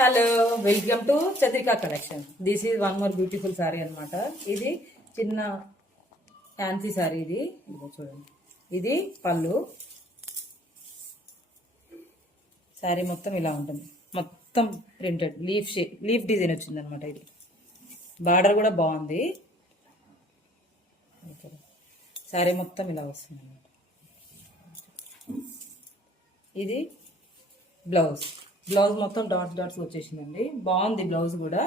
Hello, welcome to Chandrika collection. This is one more beautiful sari అనమాట. ఇది చిన్న ఫ్యాన్సీ శారీ. ఇది చూడండి, ఇది పళ్ళు. శారీ మొత్తం ఇలా ఉంటుంది, మొత్తం ప్రింటెడ్ లీఫ్ డిజైన్ వచ్చింది అనమాట. ఇది బార్డర్ కూడా బాగుంది. శారీ మొత్తం ఇలా వస్తుంది అనమాట. ఇది బ్లౌజ్ మొత్తం డాట్స్ వచ్చేసిందండి. బాగుంది బ్లౌజ్ కూడా.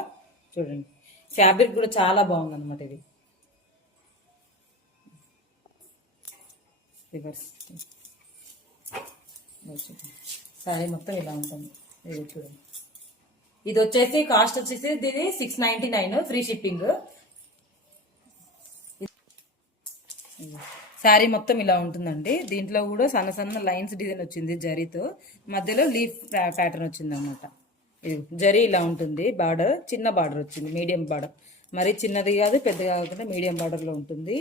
చూడండి, ఫ్యాబ్రిక్ కూడా చాలా బాగుంది అనమాట. ఇది రివర్స్ శారీ మొత్తం ఇలా ఉంటుంది. ఇది చూడండి, ఇది వచ్చేసి కాస్ట్ వచ్చేసి ఇది 699 ఫ్రీ షిప్పింగ్. శారీ మొత్తం ఇలా ఉంటుందండి. దీంట్లో కూడా సన్న సన్న లైన్స్ డిజైన్ వచ్చింది జరీతో, మధ్యలో లీఫ్ ప్యాటర్న్ వచ్చింది అనమాట. ఇది జరీ ఇలా ఉంటుంది. బార్డర్ చిన్న బార్డర్ వచ్చింది, మీడియం బార్డర్, మరీ చిన్నది కాదు పెద్దగా కాకుండా మీడియం బార్డర్లో ఉంటుంది.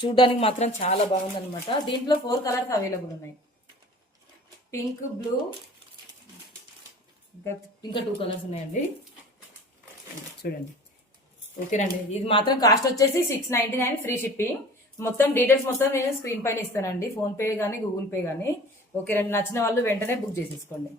చూడడానికి మాత్రం చాలా బాగుంది అనమాట. దీంట్లో 4 కలర్స్ అవైలబుల్ ఉన్నాయి, పింక్, బ్లూ, ఇంకా 2 కలర్స్ ఉన్నాయండి. చూడండి, ఓకేనండి. ఇది మాత్రం కాస్ట్ వచ్చేసి 699 ఫ్రీ షిప్పింగ్. మొత్తం డీటెయిల్స్ మొత్తం నేను స్క్రీన్ పైన ఇస్తానండి, ఫోన్పే కానీ గూగుల్ పే కానీ. ఓకేనండి, నచ్చిన వాళ్ళు వెంటనే బుక్ చేసేసుకోండి.